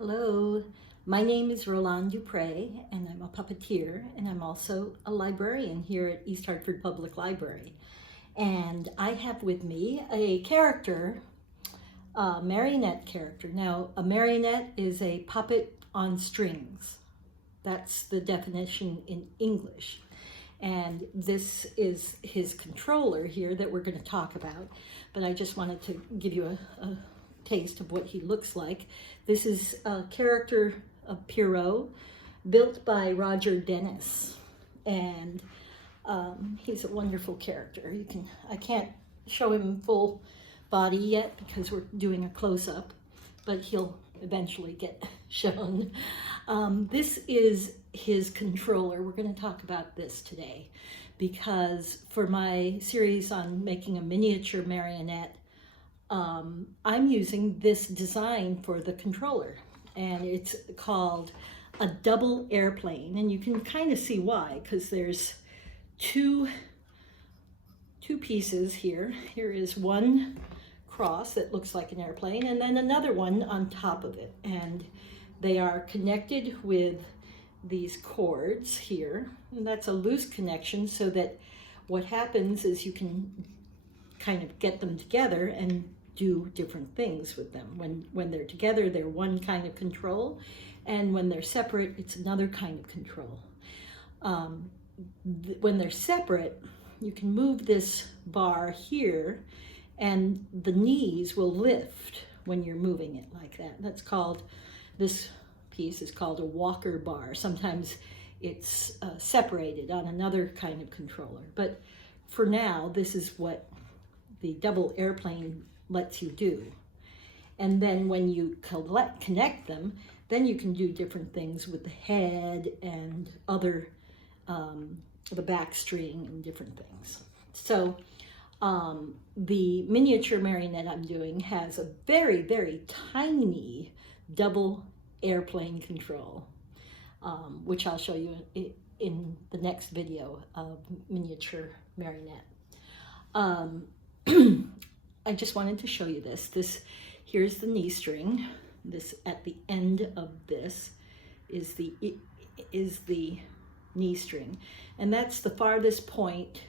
Hello, my name is Roland Dupre and I'm a puppeteer and I'm also a librarian here at East Hartford Public Library. And I have with me a character, a marionette character. Now, a marionette is a puppet on strings. That's the definition in English. And this is his controller here that we're going to talk about. But I just wanted to give you a taste of what he looks like. This is a character of Pierrot, built by Roger Denis, and he's a wonderful character. I can't show him full body yet because we're doing a close-up, but he'll eventually get shown. This is his controller. We're going to talk about this today because for my series on making a miniature marionette, I'm using this design for the controller, and it's called a double airplane, and you can kind of see why, because there's two pieces here. Here is one cross that looks like an airplane, and then another one on top of it, and they are connected with these cords here, and that's a loose connection so that what happens is you can kind of get them together and do different things with them. When they're together, they're one kind of control, and when they're separate, it's another kind of control. When they're separate, you can move this bar here, and the knees will lift when you're moving it like that. That's called, this piece is called a walker bar. Sometimes it's separated on another kind of controller, but for now, this is what the double airplane lets you do. And then when you connect them, then you can do different things with the head and other, the back string and different things. So the miniature marionette I'm doing has a very, very tiny double airplane control, which I'll show you in the next video of miniature marionette. I just wanted to show you this. Here's the knee string. This at the end of this is the knee string, and that's the farthest point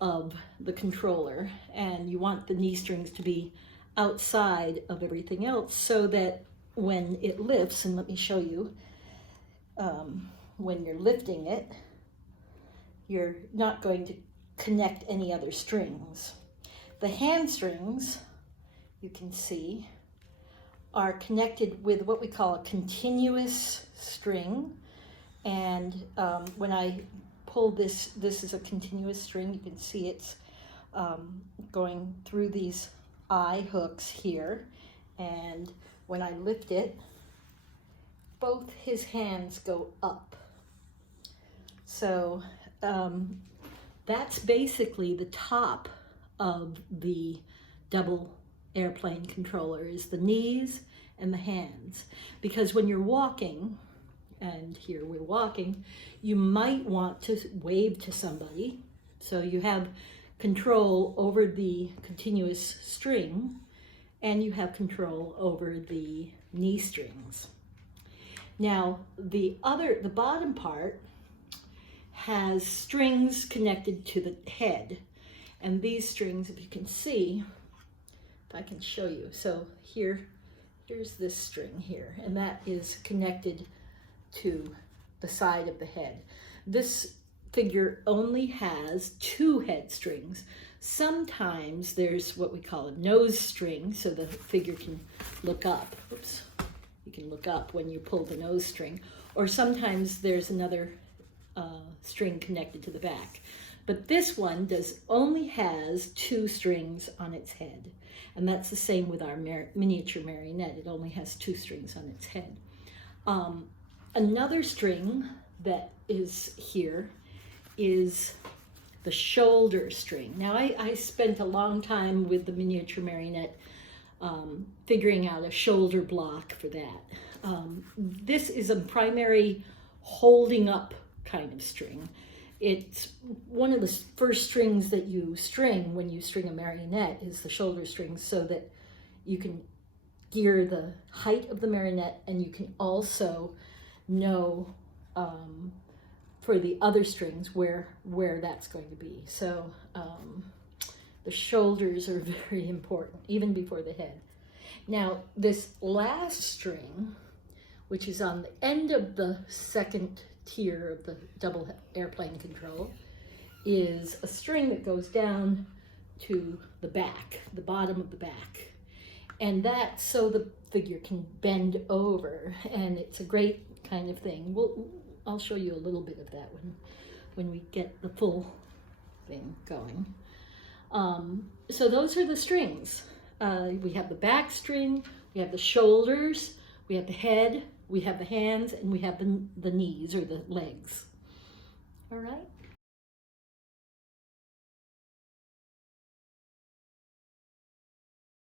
of the controller. And you want the knee strings to be outside of everything else so that when it lifts, and let me show you, when you're lifting it, you're not going to connect any other strings. The hand strings, you can see, are connected with what we call a continuous string. And when I pull this is a continuous string. You can see it's going through these eye hooks here. And when I lift it, both his hands go up. So that's basically the top of the double airplane controller, is the knees and the hands. Because when you're walking, and here we're walking, you might want to wave to somebody. So you have control over the continuous string, and you have control over the knee strings. Now, the bottom part has strings connected to the head. And these strings, if you can see, if I can show you. So here's this string here, and that is connected to the side of the head. This figure only has 2 head strings. Sometimes there's what we call a nose string, so the figure can look up. Oops. You can look up when you pull the nose string. Or sometimes there's another string connected to the back. But this one only has 2 strings on its head. And that's the same with our miniature marionette. It only has 2 strings on its head. Another string that is here is the shoulder string. Now, I spent a long time with the miniature marionette figuring out a shoulder block for that. This is a primary holding up kind of string. It's one of the first strings that you string when you string a marionette is the shoulder string, so that you can gear the height of the marionette, and you can also know for the other strings where that's going to be. So the shoulders are very important, even before the head. Now, this last string, which is on the end of the second tier of the double airplane control, is a string that goes down to the back, the bottom of the back. And that's so the figure can bend over, and it's a great kind of thing. I'll show you a little bit of that when we get the full thing going. So those are the strings. We have the back string, we have the shoulders, we have the head, we have the hands, and we have the knees or the legs. All right?